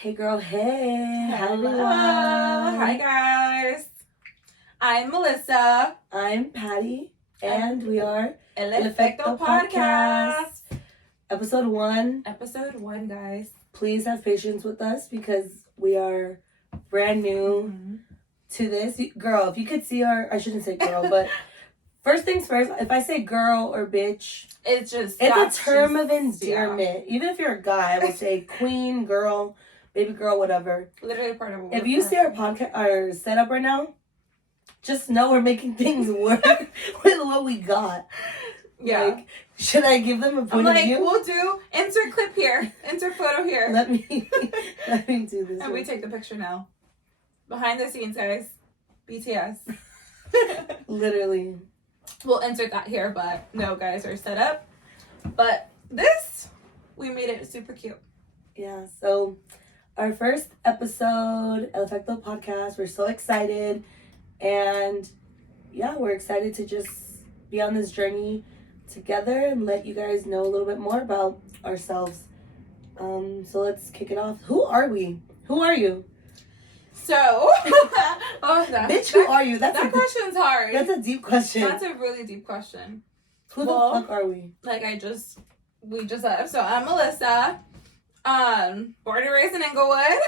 Hey girl, hey. Hello. Everyone. Hi guys. I'm Melissa. I'm Patty. And we are Efecto Podcast. Episode 1. Episode 1, guys. Please have patience with us because we are brand new to this. Girl, if you could see I shouldn't say girl, but first things first, if I say girl or bitch, it's a term of endearment. Yeah. Even if you're a guy, I will say queen, girl, baby girl, whatever. Literally part of If you see our podcast, our setup right now, just know we're making things work with what we got. Yeah. Like, should I give them a point of view? We'll do insert clip here, insert photo here. Let me do this. And we take the picture now. Behind the scenes, guys. BTS. Literally. We'll insert that here, but no, guys, we're set up. But this, we made it super cute. Yeah, so our first episode, Efecto Podcast, we're so excited. And yeah, we're excited to just be on this journey together and let you guys know a little bit more about ourselves. So let's kick it off. Who are we? Who are you? So, bitch, who are you? That question's hard. That's a deep question. That's a really deep question. Who the fuck are we? Like we just said. So I'm Melissa. Born and raised in Inglewood.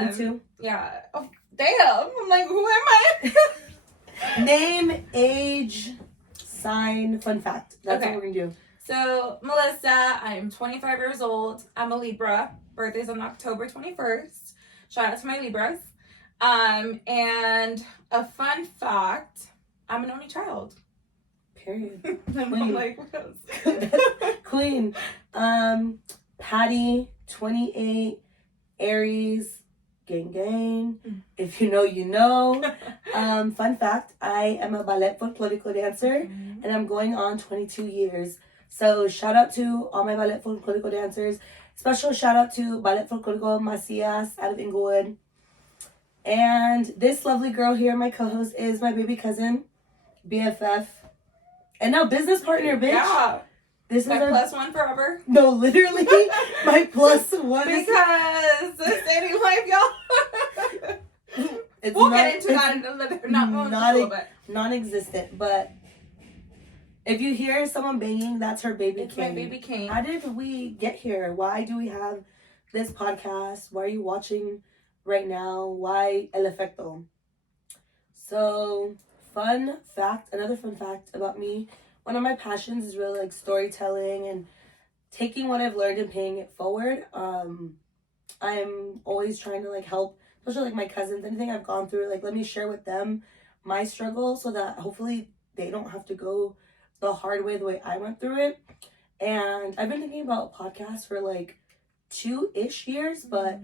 Me too. Yeah. Oh, damn. I'm like, who am I? Name, age, sign, fun fact. That's what we're gonna do. So Melissa, I'm 25 years old. I'm a Libra. Birthday's on October 21st. Shout out to my Libras. And a fun fact, I'm an only child. Period. I'm like, what else? Queen. Patty, 28, Aries, gang. If you know, you know. Fun fact, I am a ballet folklorico dancer, and I'm going on 22 years. So shout out to all my ballet folklorico dancers. Special shout out to Ballet Folklorico Macias out of Inglewood. And this lovely girl here, my co-host, is my baby cousin, BFF. And now business partner, bitch. Yeah. This is my plus one forever. No, literally, my plus one. Because the dating life, y'all. We'll get into that in a little bit. Not non-existent, but if you hear someone banging, that's her baby It's King. my baby King. How did we get here? Why do we have this podcast? Why are you watching right now? Why El Efecto? So, another fun fact about me. One of my passions is really like storytelling and taking what I've learned and paying it forward. I'm always trying to like help, especially like my cousins, anything I've gone through, like let me share with them my struggle so that hopefully they don't have to go the hard way, the way I went through it. And I've been thinking about podcasts for like 2-ish years, but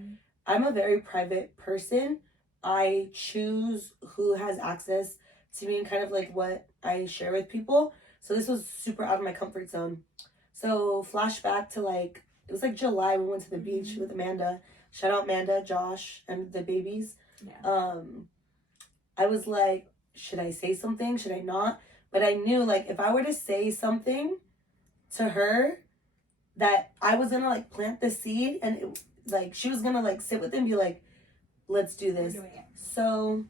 I'm a very private person. I choose who has access to me and kind of like what I share with people. So this was super out of my comfort zone. So flashback to like, it was like July, we went to the beach with Amanda. Shout out Amanda, Josh, and the babies. Yeah. I was like, should I say something? Should I not? But I knew, like, if I were to say something to her, that I was going to, like, plant the seed. And, it, like, she was going to, like, sit with it and be like, let's do this. So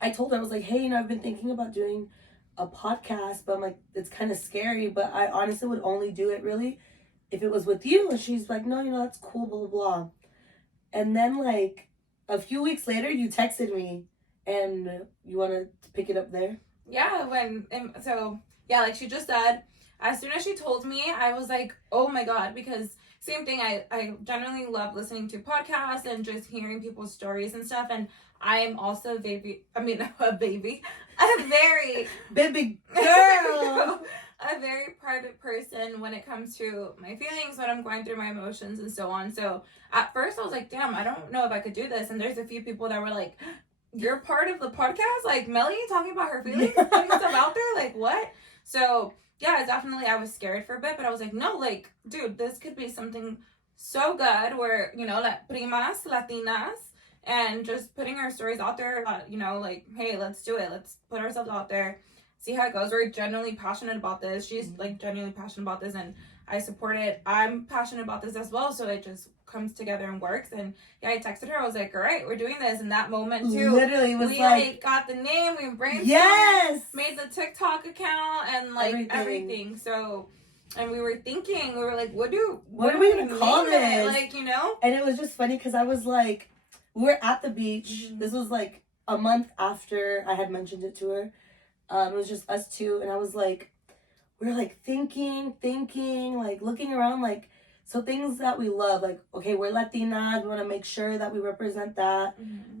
I told her, I was like, hey, I've been thinking about doing a podcast. But I'm like, it's kind of scary. But I honestly would only do it, really, if it was with you. And she's like, no, that's cool, blah, blah, blah. And then, like, a few weeks later, you texted me. And you want to pick it up there? Yeah, like she just said, as soon as she told me, I was like, oh my god, because same thing, I generally love listening to podcasts and just hearing people's stories and stuff, and I'm also a very baby girl, a very private person when it comes to my feelings, when I'm going through my emotions and so on. So at first I was like, damn, I don't know if I could do this, and there's a few people that were like, you're part of the podcast? Like, Mely talking about her feelings? Putting stuff out there? Like, what? So, yeah, definitely I was scared for a bit, but I was like, no, like, dude, this could be something so good where, like, primas, Latinas, and just putting our stories out there, like, hey, let's do it. Let's put ourselves out there, see how it goes. We're genuinely passionate about this. She's, like, genuinely passionate about this, and I support it. I'm passionate about this as well, so it just comes together and works. And yeah, I texted her. I was like, all right, we're doing this. And that moment too, literally was we like got the name, we brainstormed, yes, made the TikTok account, and like everything. So, and we were thinking, we were like, what are we gonna call this? Like, you know? And it was just funny because I was like, we were at the beach. Mm-hmm. This was like a month after I had mentioned it to her. It was just us two, and I was like, we were like thinking, like looking around, like, so things that we love, like, okay, we're Latinas, we want to make sure that we represent that. Mm-hmm.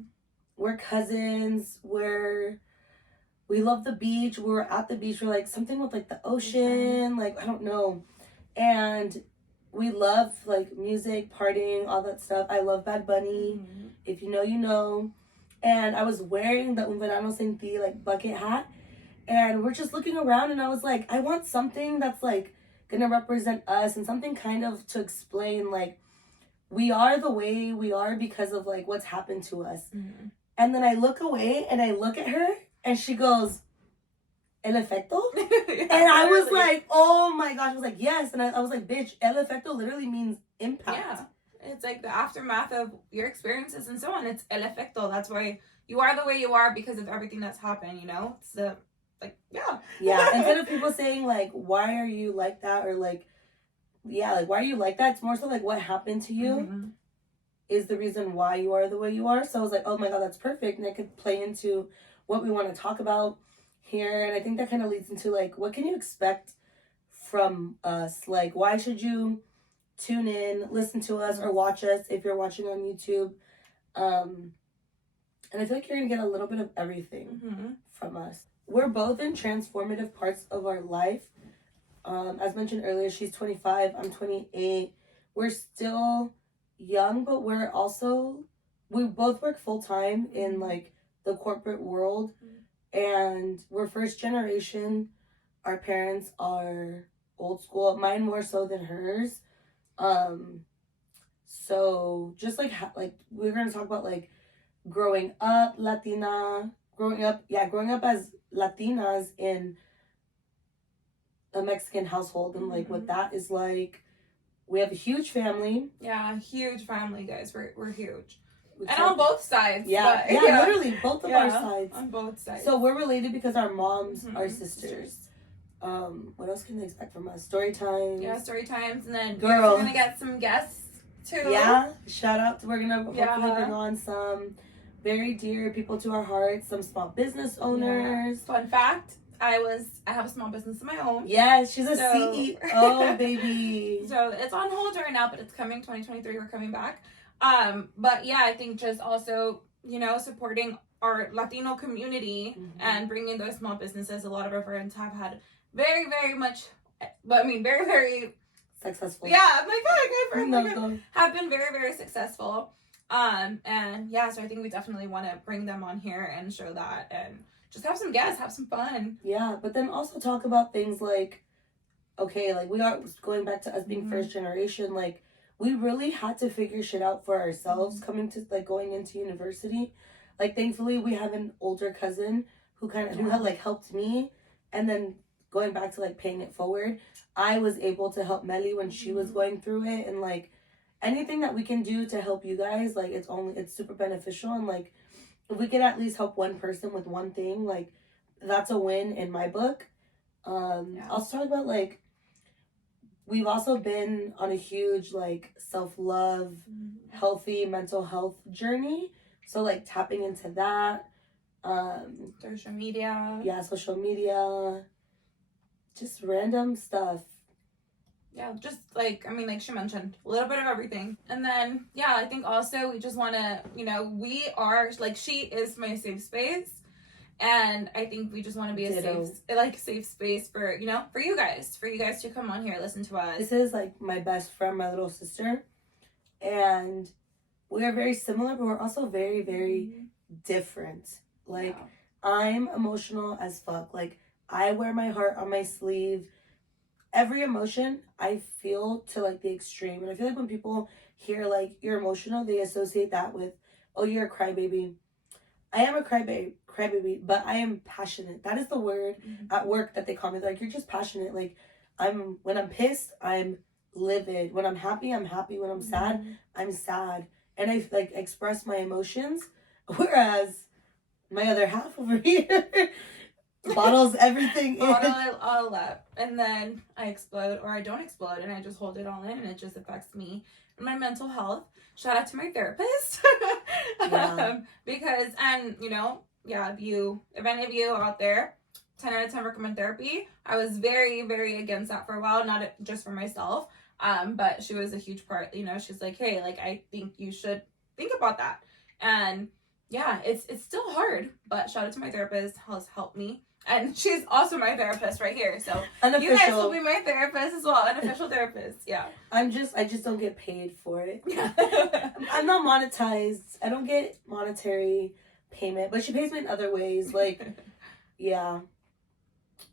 We're cousins, we love the beach, we were at the beach, we're like something with like the ocean, like, I don't know. And we love like music, partying, all that stuff. I love Bad Bunny. Mm-hmm. If you know, you know. And I was wearing the Un Verano Sin Ti like bucket hat. And we're just looking around, and I was like, I want something that's like gonna represent us, and something kind of to explain like we are the way we are because of like what's happened to us. Mm-hmm. And then I look away and I look at her, and she goes, El Efecto? Yeah, and I was like, oh my gosh. I was like, yes. And I was like, bitch, El Efecto literally means impact. Yeah. It's like the aftermath of your experiences and so on. It's El Efecto. That's why you are the way you are because of everything that's happened, you know? It's the, like, yeah. Yeah. Instead of people saying, like, why are you like that? Or, like, yeah, like, why are you like that? It's more so, like, what happened to you is the reason why you are the way you are. So I was like, oh my God, that's perfect. And I could play into what we want to talk about here. And I think that kind of leads into, like, what can you expect from us? Like, why should you tune in, listen to us, or watch us if you're watching on YouTube? And I feel like you're going to get a little bit of everything from us. We're both in transformative parts of our life. As mentioned earlier, she's 25, I'm 28. We're still young, but we both work full-time in, like, the corporate world. And we're first generation. Our parents are old school. Mine more so than hers. So just like we're gonna talk about like growing up growing up as Latinas in a Mexican household, and like what that is like. We have a huge family. Yeah, huge family, guys. We're huge. And on both sides. Yeah, literally both of our sides. On both sides. So we're related because our moms are sisters. What else can they expect from us? Story times. Yeah, story times, and then Girl, we're gonna get some guests too. Yeah, shout out. We're gonna hopefully bring on some very dear people to our hearts, some small business owners. Yeah. Fun fact: I have a small business of my own. Yes, she's a CEO, baby. So it's on hold right now, but it's coming 2023. We're coming back. But yeah, I think just also, you know, supporting our Latino community and bringing those small businesses. A lot of our friends have had very, very much, but I mean, very, very successful. Yeah, I'm like, oh, my friends have been very, very successful. And yeah, so I think we definitely want to bring them on here and show that and just have some guests, have some fun. Yeah, but then also talk about things like, okay, like we are going back to us being first generation, like we really had to figure shit out for ourselves going into university. Like thankfully we have an older cousin who had like helped me, and then going back to like paying it forward, I was able to help Mely when she was going through it, and like anything that we can do to help you guys, like it's super beneficial. And like if we could at least help one person with one thing, like that's a win in my book. I'll talk about like we've also been on a huge like self-love, healthy mental health journey. So like tapping into that. Social media. Yeah, social media. Just random stuff. Yeah, just like, I mean, like she mentioned, a little bit of everything. And then, yeah, I think also we just want to, you know, we are, like, she is my safe space. And I think we just want to be a safe space for, you know, for you guys to come on here, listen to us. This is like my best friend, my little sister. And we are very similar, but we're also very, very different. Like, I'm emotional as fuck. Like, I wear my heart on my sleeve. Every emotion I feel to like the extreme. And I feel like when people hear like you're emotional, they associate that with, oh, you're a crybaby. I am a crybaby, but I am passionate. That is the word at work that they call me. Like, you're just passionate. Like, when I'm pissed, I'm livid. When I'm happy, I'm happy. When I'm sad, I'm sad. And I like express my emotions. Whereas my other half over here bottles everything in. Bottle it all up, and then I explode, or I don't explode, and I just hold it all in, and it just affects me and my mental health. Shout out to my therapist. Because, and you know, if any of you out there, 10 out of 10 recommend therapy. I was very, very against that for a while, not just for myself, but she was a huge part. You know, she's like, hey, like, I think you should think about that. And yeah, it's still hard, but shout out to my therapist, has helped me. And she's also my therapist right here. So unofficial. You guys will be my therapist as well. Unofficial therapist. Yeah. I just don't get paid for it. I'm not monetized. I don't get monetary payment, but she pays me in other ways. Like, yeah.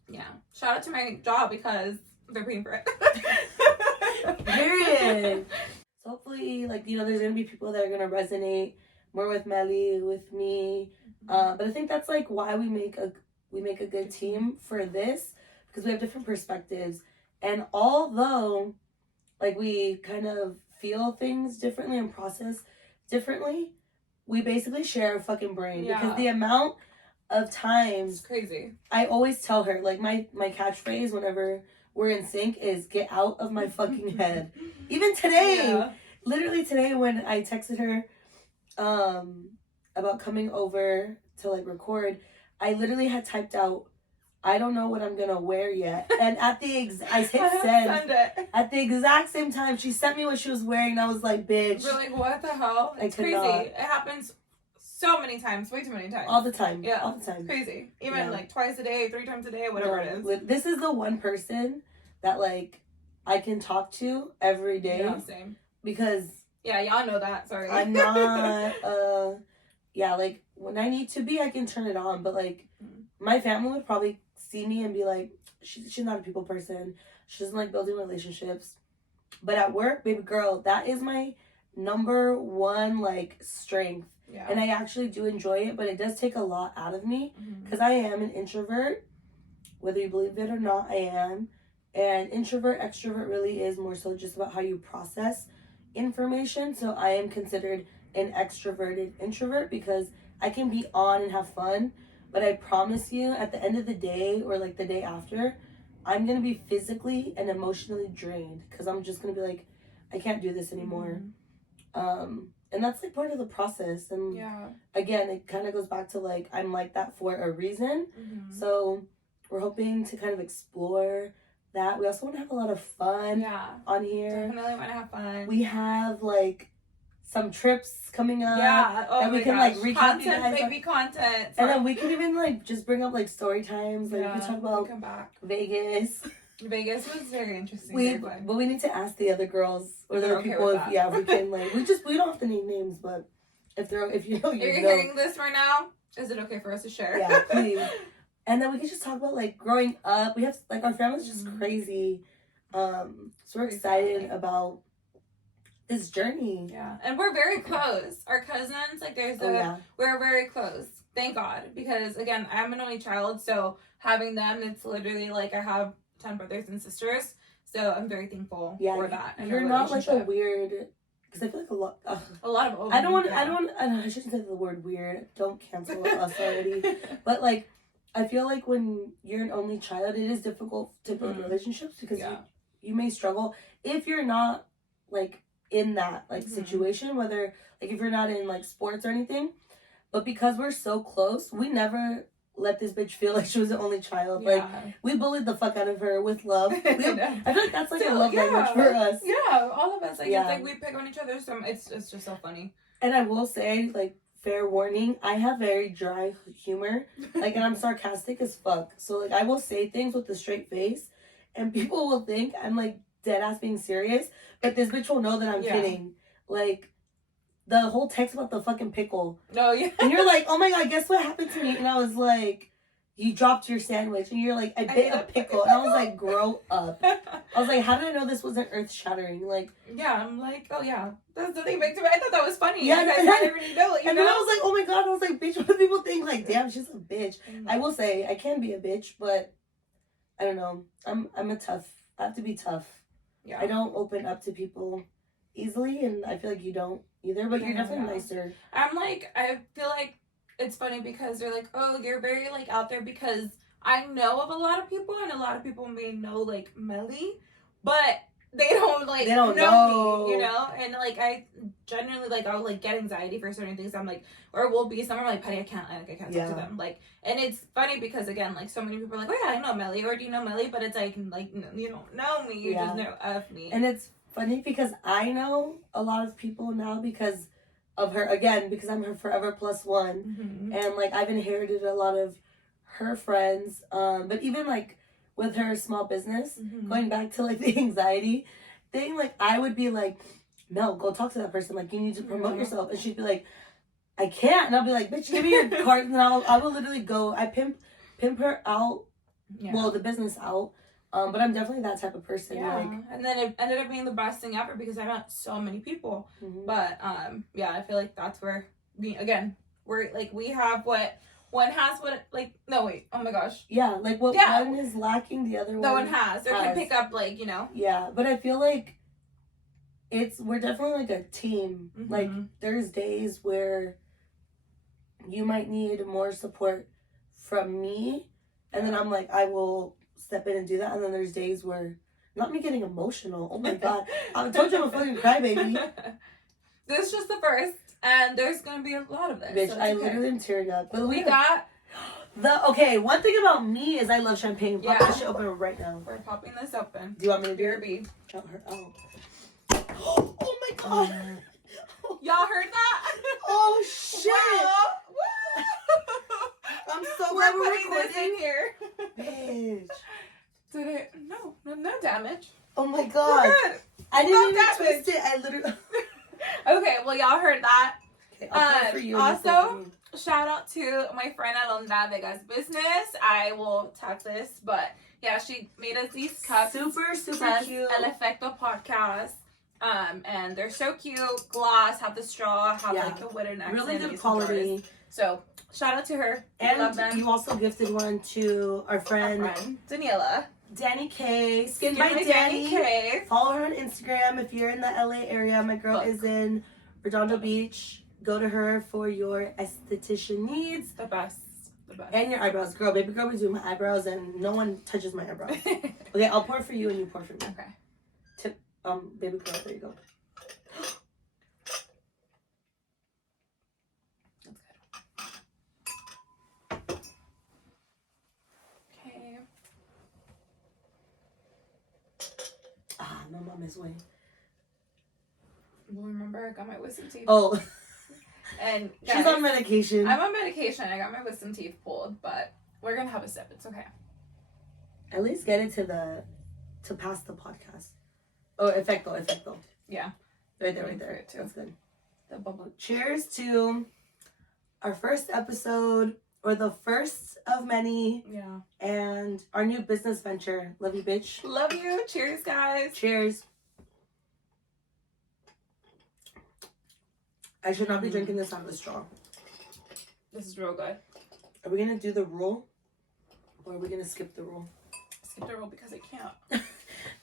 Yeah. Shout out to my job because they're paying for it. Period. So hopefully, like, you know, there's going to be people that are going to resonate more with Mely, with me. But I think that's like why we make a good team for this, because we have different perspectives. And although like we kind of feel things differently and process differently, we basically share a fucking brain. Because the amount of times, it's crazy. I always tell her, like, my catchphrase whenever we're in sync is get out of my fucking head. Even today, literally today when I texted her about coming over to like record, I literally had typed out, I don't know what I'm gonna wear yet. And at the I hit send. At the exact same time, she sent me what she was wearing, and I was like, bitch. We're like, what the hell? It's crazy. It happens so many times, way too many times. All the time. Yeah. All the time. It's crazy. Even like twice a day, 3 times a day, whatever it is. This is the one person that like I can talk to every day. Yeah, same. Because y'all know that. Sorry. I'm not like when I need to be, I can turn it on, but like my family would probably see me and be like, she's not a people person. She doesn't like building relationships. But at work, baby girl, that is my number one like strength. Yeah. And I actually do enjoy it, but it does take a lot out of me because I am an introvert. Whether you believe it or not, I am. And introvert, extrovert really is more so just about how you process information. So I am considered an extroverted introvert because I can be on and have fun, but I promise you at the end of the day or like the day after, I'm gonna be physically and emotionally drained because I'm just gonna be like, I can't do this anymore. And that's like part of the process. And again, it kind of goes back to like, I'm like that for a reason. So we're hoping to kind of explore that. We also want to have a lot of fun on here. Definitely want to have fun. We have like some trips coming up that we can like recap content, baby content. And then we can even like just bring up like story times. Like we can talk about come back. Vegas. Vegas was very interesting. But we need to ask the other girls or the other people if we can like we don't have to name names, but if you know you're hearing this right now, is it okay for us to share? Yeah, please. And then we can just talk about like growing up. We have like our family's just crazy. So we're excited about this journey. Yeah. And we're very close. Our cousins, like we're very close. Thank God. Because again, I'm an only child, so having them, it's literally like I have 10 brothers and sisters. So I'm very thankful for that. You're not like a weird, because I feel like a lot of I shouldn't say the word weird. Don't cancel us already. But like, I feel like when you're an only child, it is difficult to build relationships because you may struggle if you're not like in that like situation, whether like if you're not in like sports or anything. But because we're so close, we never let this bitch feel like she was the only child. Like we bullied the fuck out of her with love. I feel like that's like a love language for us. Yeah, all of us. Like it's like we pick on each other. So it's just so funny. And I will say, like, fair warning, I have very dry humor. Like, and I'm sarcastic as fuck. So like I will say things with a straight face, and people will think I'm like dead ass being serious, but this bitch will know that I'm kidding. Like the whole text about the fucking pickle. Oh, yeah. And you're like, oh my God, guess what happened to me? And I was like, you dropped your sandwich. And you're like, I bit a pickle. And I was like, grow up. I was like, how did I know this wasn't earth shattering? Like, yeah, I'm like, oh yeah, that's nothing big to me. I thought that was funny. Yeah, I didn't really know it. And then I was like, oh my God. I was like, bitch, what do people think? Like, damn, she's a bitch. I will say, I can be a bitch, but I don't know. I'm I have to be tough. Yeah. I don't open up to people easily, and I feel like you don't either, but you're definitely nicer. I'm like, I feel like it's funny because they're like, oh, you're very like out there, because I know of a lot of people, and a lot of people may know like Mely, but they don't know me, you know? And like I genuinely like I'll like get anxiety for certain things. I'm like, or we'll be somewhere like, Patty, I can't talk to them. Like, and it's funny because again, like so many people are like, oh yeah, I know Mely, or do you know Mely? But it's like no, you don't know me, you just know of me. And it's funny because I know a lot of people now because of her, again, because I'm her forever plus one. And like I've inherited a lot of her friends, but even like with her small business, going back to like the anxiety thing, like I would be like, Mel, go talk to that person, like you need to promote yourself, and she'd be like, I can't, and I'll be like, bitch, give me your card, and then I will literally go, I pimp her out, well, the business out, but I'm definitely that type of person. Like, and then it ended up being the best thing ever because I met so many people. But I feel like that's where we're like, we have what one has, what like no wait, oh my gosh, like what one is lacking, the other one has, or can pick up, like, you know. But I feel like we're definitely like a team. Like there's days where you might need more support from me, and then I'm like, I will step in and do that. And then there's days where, not me getting emotional, oh my god, I told you I'm a fucking crybaby. This is just the first, and there's gonna be a lot of this. Bitch, so I literally am tearing up. But we got one thing about me is I love champagne. Pop that shit open right now. We're popping this open. Do you want me to do it? Tell her out. Oh my god. Y'all heard that? Oh shit. I'm so glad we're putting this in here. Bitch. Did it? No damage. Oh my god. We're good. I didn't even twist it. I literally. Okay, well y'all heard that. Okay, I'll for you also, shout out to my friend Alondra Vega's business. I will tag this, but yeah, she made us these cups. Super cute. Efecto podcast. And they're so cute. Gloss, have the straw, have like the wooden accent. Really good quality. So shout out to her. And love them. You also gifted one to our friend Daniela. Danny K. Skin by Danny K. Follow her on Instagram if you're in the LA area. My girl is in Redondo Beach. Go to her for your esthetician needs. The best. And your eyebrows. Girl, baby girl was doing my eyebrows and no one touches my eyebrows. Okay, I'll pour for you and you pour for me. Okay. Baby girl, there you go. That's good. Okay. My mom is waiting. Well, remember, I got my wisdom teeth. Oh. And guys, she's on medication. I'm on medication. I got my wisdom teeth pulled, but we're gonna have a sip. It's okay. At least get it to pass the podcast. Oh, Efecto. Yeah. Right there. That's good. The bubble. Cheers to our first episode, or the first of many. Yeah. And our new business venture. Love you, bitch. Love you. Cheers, guys. Cheers. I should not be drinking this out of the straw. This is real good. Are we going to do the rule? Or are we going to skip the rule? Skip the rule because I can't.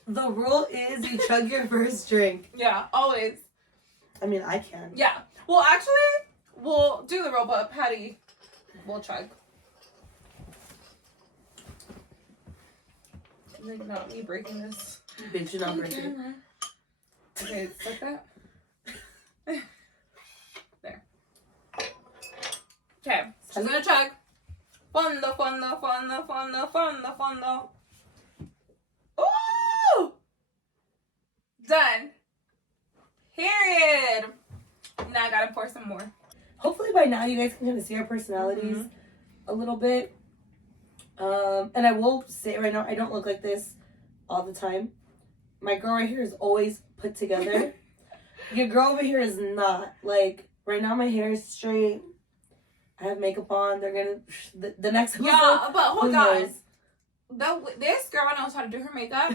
The rule is you chug your first drink. Yeah, always. I mean, I can. Yeah. Well, actually, we'll do the rule, but Patty will chug. Like, not me breaking this. Bitch, you're not breaking it. Okay, it's like that. There. Okay, she's gonna chug. Fondo. Ooh! Done. Period. Now I gotta pour some more. Hopefully by now you guys can kind of see our personalities a little bit. And I will say right now, I don't look like this all the time. My girl right here is always put together. Your girl over here is not. Like, right now my hair is straight. I have makeup on. They're gonna... The next episode... Yeah, but hold on. This girl knows how to do her makeup.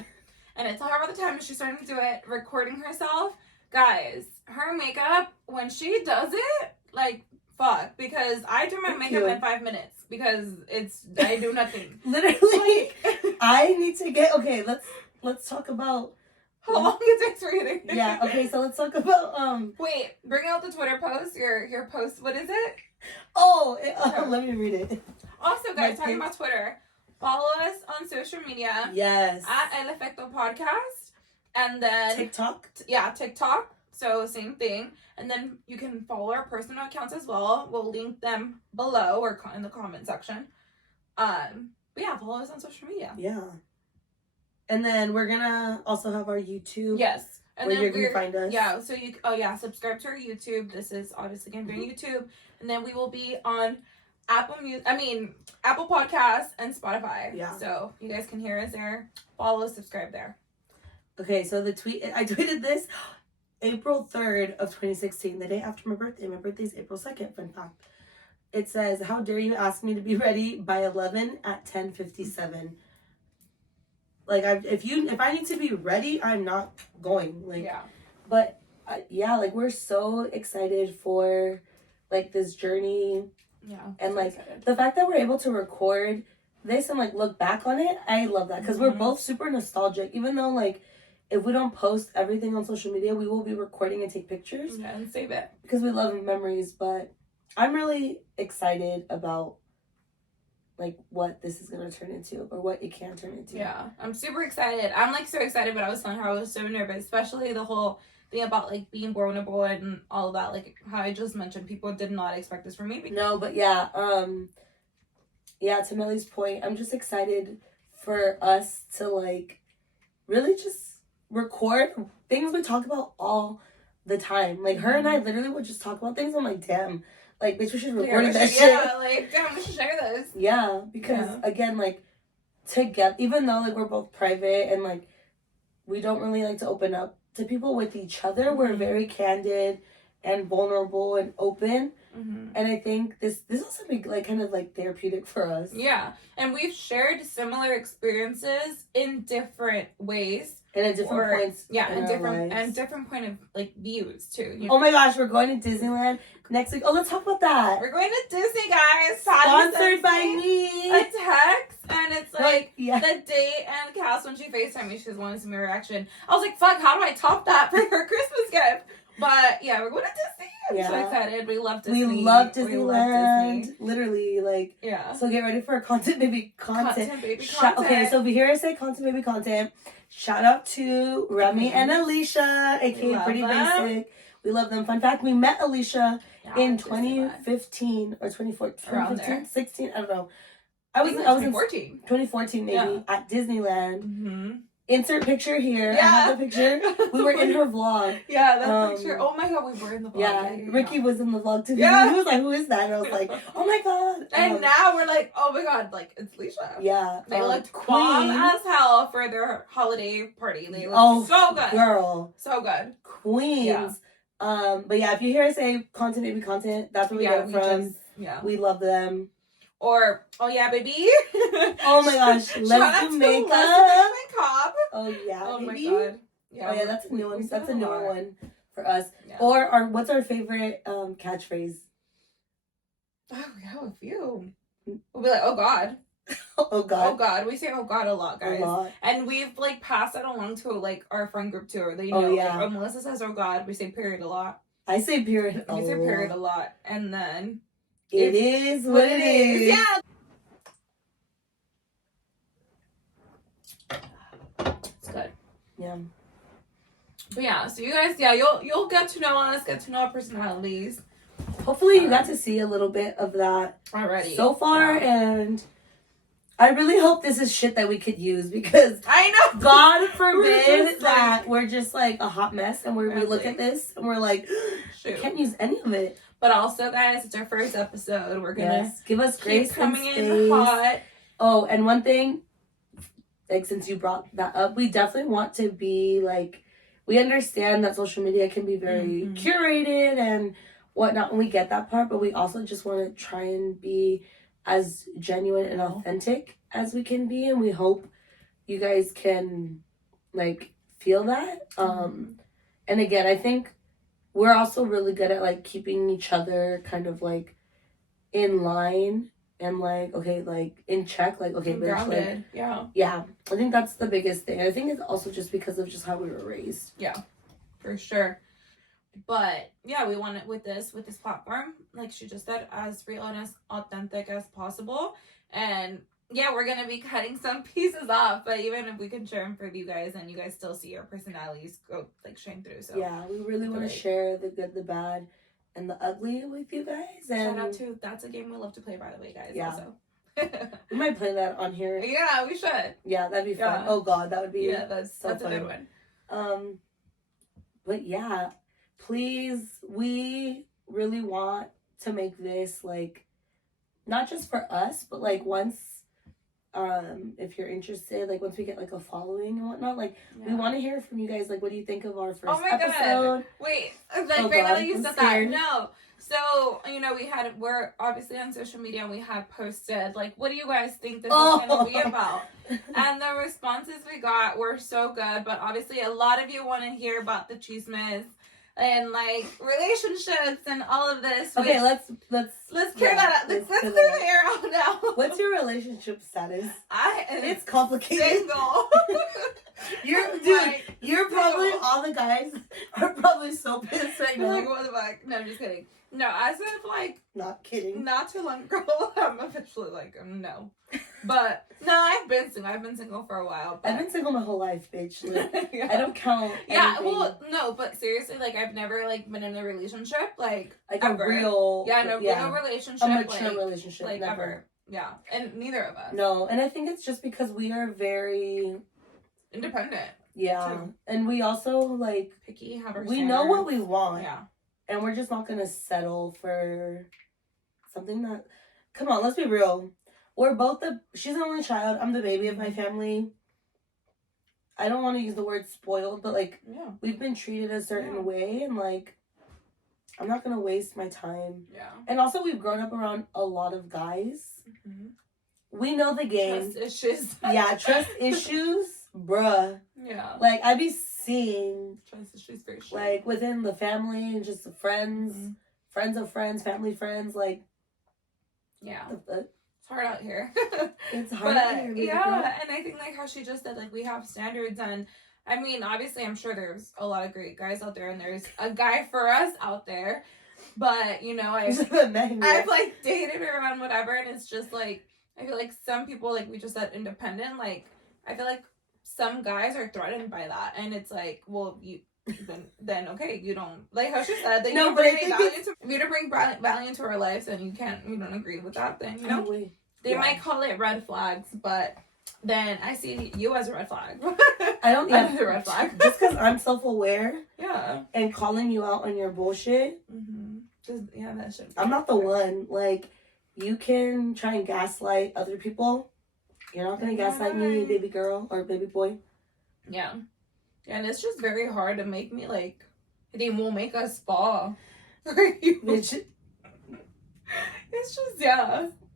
And I tell her all the time, she's starting to do it, recording herself. Guys, her makeup, when she does it, like, fuck. Because I do my makeup in 5 minutes. Because I do nothing. Literally, I need to get... Okay, let's talk about how long it takes for you to... Yeah, okay, so let's talk about Wait, bring out the Twitter post, your post, what is it? Let me read it. Also, guys, talking about Twitter, follow us on social media. Yes. At Efecto Podcast. And then... TikTok. TikTok. So, same thing. And then you can follow our personal accounts as well. We'll link them below or in the comment section. But yeah, follow us on social media. Yeah. And then we're gonna also have our YouTube. Yes. And where then you're gonna find us. Yeah, so subscribe to our YouTube. This is obviously gonna be on YouTube. And then we will be on Apple Podcasts and Spotify. Yeah. So you guys can hear us there. Follow, subscribe there. Okay, so I tweeted this April 3rd of 2016, the day after my birthday. My birthday's April 2nd, fun fact. It says, "How dare you ask me to be ready by 11 at 10:57." Like, if I need to be ready, I'm not going. Like, yeah. But like we're so excited for like this journey. Yeah. And so like excited. The fact that we're able to record this and like look back on it, I love that because we're both super nostalgic. Even though like if we don't post everything on social media, we will be recording and take pictures. Yeah, and save it because we love memories. But I'm really excited about like what this is gonna turn into or what it can turn into. Yeah, I'm super excited. I'm like so excited, but I was telling her I was so nervous, especially the whole thing about like being vulnerable and all of that. Like how I just mentioned, people did not expect this from me. No, but yeah, to Mely's point, I'm just excited for us to like really just record things we talk about all the time. Like her and I literally would just talk about things. I'm like, damn. Like, bitch, we should record that shit. Yeah, like, damn, we should share this. Yeah, because, again, like, together, even though, like, we're both private and, like, we don't really like to open up to people with each other, we're very candid and vulnerable and open. And I think this also be, like, kind of, like, therapeutic for us. Yeah, and we've shared similar experiences in different ways. And at different points. Yeah, and different point of like views too. You know? Oh my gosh, we're going to Disneyland next week. Oh, let's talk about that. We're going to Disney, guys. Sponsored by me. A text, and it's like the date and Cass when she FaceTimed me, she was wanting to see my reaction. I was like, fuck, how do I top that for her Christmas gift? But yeah, we're going to Disney. I'm so excited. We love Disney. We love Disneyland. Literally, like, so get ready for content baby content. Okay, so if you hear us say content baby content, shout out to Remy and Alicia, aka Pretty Basic. We love them. Fun fact, we met Alicia in 2015 or 2014, 16, I don't know. I was in 2014 maybe at Disneyland. Insert picture here. I have the picture. We were in her vlog. Yeah, that picture. Oh my god, we were in the vlog. Yeah, Ricky was in the vlog too. Yeah. He was like, "Who is that?" And I was like, "Oh my god." And now we're like, "Oh my god, like it's Alicia." Yeah. They looked bomb as hell for their holiday party. They looked so good. Girl. So good. Queens. Yeah. But yeah, if you hear us say content baby content, that's where we get it from. We love them. Or, oh yeah, baby. Oh my gosh. Let's do makeup. Oh yeah. Oh baby. my god. Yeah, oh yeah, that's a new one. That's a newer one for us. Yeah. Or what's our favorite catchphrase? Oh, we have a few. We'll be like, oh god. Oh god. Oh god. We say oh god a lot, guys. A lot. And we've like passed that along to like our friend group too. Or they know. Like, oh, Melissa says oh god. We say period a lot. I say period. We say period a lot. And then it is what it is. Yeah. It's good. Yeah. But yeah, so you guys, you'll get to know us, get to know our personalities. Hopefully you got to see a little bit of that already so far, and I really hope this is shit that we could use because I know God forbid that we're just like a hot mess and we look at this and we're like, we can't use any of it. But also, guys, it's our first episode. We're gonna give us grace coming and space. In hot. Oh, and one thing, like since you brought that up, we definitely want to be like, we understand that social media can be very curated and whatnot, and we get that part, but we also just want to try and be as genuine and authentic as we can be, and we hope you guys can like feel that. And again, I think we're also really good at like keeping each other kind of like in line and like, okay, like in check, like, okay, bitch, grounded. Like, yeah, I think that's the biggest thing. I think it's also just because of just how we were raised. Yeah, for sure. But yeah, we want it with this platform, like she just said, as real and as authentic as possible. And yeah, we're gonna be cutting some pieces off, but even if we can share them for you guys, and you guys still see our personalities go like shine through. So yeah, we really want to share the good, the bad, and the ugly with you guys. And shout out to That's a Game We Love to Play, by the way, guys. Yeah. Also. We might play that on here. Yeah, we should. Yeah, that'd be fun. Oh God, that would be that's so that's fun. a good one. But yeah, please, we really want to make this like not just for us, but like once if you're interested, like once we get like a following and whatnot, like we want to hear from you guys. Like, what do you think of our first episode? God. Wait, like right now that you said that, no. So, you know, we're obviously on social media and we had posted, like, what do you guys think this is going to be about? And the responses we got were so good, but obviously a lot of you want to hear about the chismes and, like, relationships and all of this. Okay, let's clear that up. Let's clear the air out now. What's your relationship status? It's complicated. Single. You're probably, all the guys are probably so pissed right now. Like, what the fuck? No, I'm just kidding. No, as of like, not kidding. Not too long ago, I'm officially like, no. But no, I've been single for a while. But... I've been single my whole life, bitch. Like, yeah. I don't count. Yeah, well, no, but seriously, like, I've never like been in a relationship, like ever. A real, real relationship, a mature relationship, like never. Ever. Yeah, and neither of us. No, and I think it's just because we are very independent. Yeah, too. And we also like picky. Have our we standards. know what we want. Yeah. And we're just not gonna settle for something that. Come on, let's be real. We're both she's the only child. I'm the baby of my family. I don't want to use the word spoiled, but like we've been treated a certain way, and like I'm not gonna waste my time. Yeah. And also, we've grown up around a lot of guys. Mm-hmm. We know the game. Trust issues. Yeah, trust issues, bruh. Yeah. Like I be seeing very like within the family and just the friends, friends of friends, family friends, like it's hard out here. It's hard out here. And I think like how she just said, like we have standards, and I mean obviously I'm sure there's a lot of great guys out there and there's a guy for us out there, but you know I've like dated around whatever, and it's just like I feel like some people, like we just said, independent, like I feel like some guys are threatened by that, and it's like, well, you then okay, you don't, like how she said that you don't bring value into our lives, and you don't agree with that, then you know they might call it red flags, but then I see you as a red flag. I don't as a red flag just because I'm self-aware. Yeah, and calling you out on your bullshit. That shit. I'm not the one. Like you can try and gaslight other people. You're not gonna gaslight me, baby girl or baby boy. Yeah. And it's just very hard to make me like, they won't make us fall for you. It's just,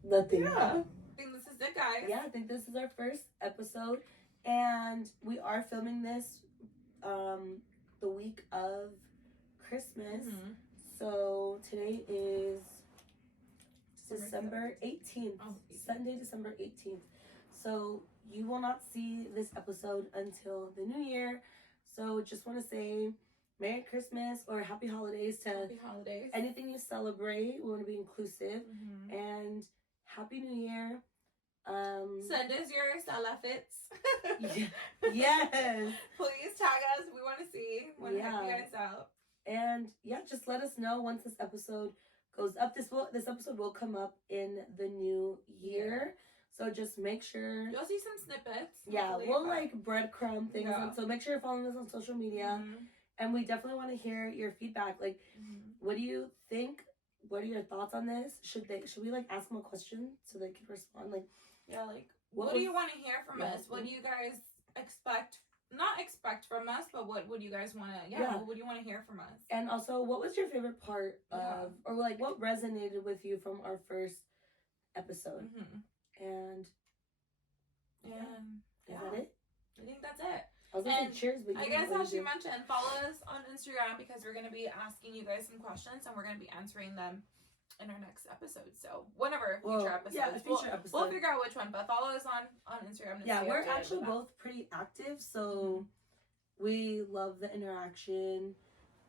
the thing. Yeah. I think this is it, guys. Yeah, I think this is our first episode. And we are filming this the week of Christmas. Mm-hmm. So today is December 18th. Oh, Sunday, December 18th. So you will not see this episode until the new year. So just want to say Merry Christmas or Happy Holidays to anything you celebrate. We want to be inclusive. Mm-hmm. And Happy New Year. Send us your salafits. Yes. Please tag us. We want to see. Want to help you guys out. And just let us know once this episode goes up. This episode will come up in the new year. So just make sure you'll see some snippets. Yeah, we'll like breadcrumb things. Yeah. So make sure you're following us on social media. Mm-hmm. And we definitely want to hear your feedback. Like, what do you think? What are your thoughts on this? Should we like ask them a question so they can respond? Like, what do you want to hear from us? What do you guys not expect from us, but what would you guys want to, what would you want to hear from us? And also, what was your favorite part of, or like what resonated with you from our first episode? Mm-hmm. And is that it? I think that's it. I was gonna say cheers, but I guess as she mentioned, follow us on Instagram because we're gonna be asking you guys some questions and we're gonna be answering them in our next episode. So whenever Well, future episodes, yeah, future episode. we'll figure out which one. But follow us on Instagram. Yeah, we're actually both pretty active, so we love the interaction.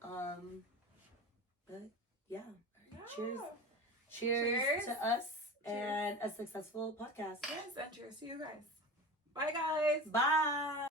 But yeah. Cheers to us and a successful podcast. Yes, and cheers to you guys. Bye, guys. Bye.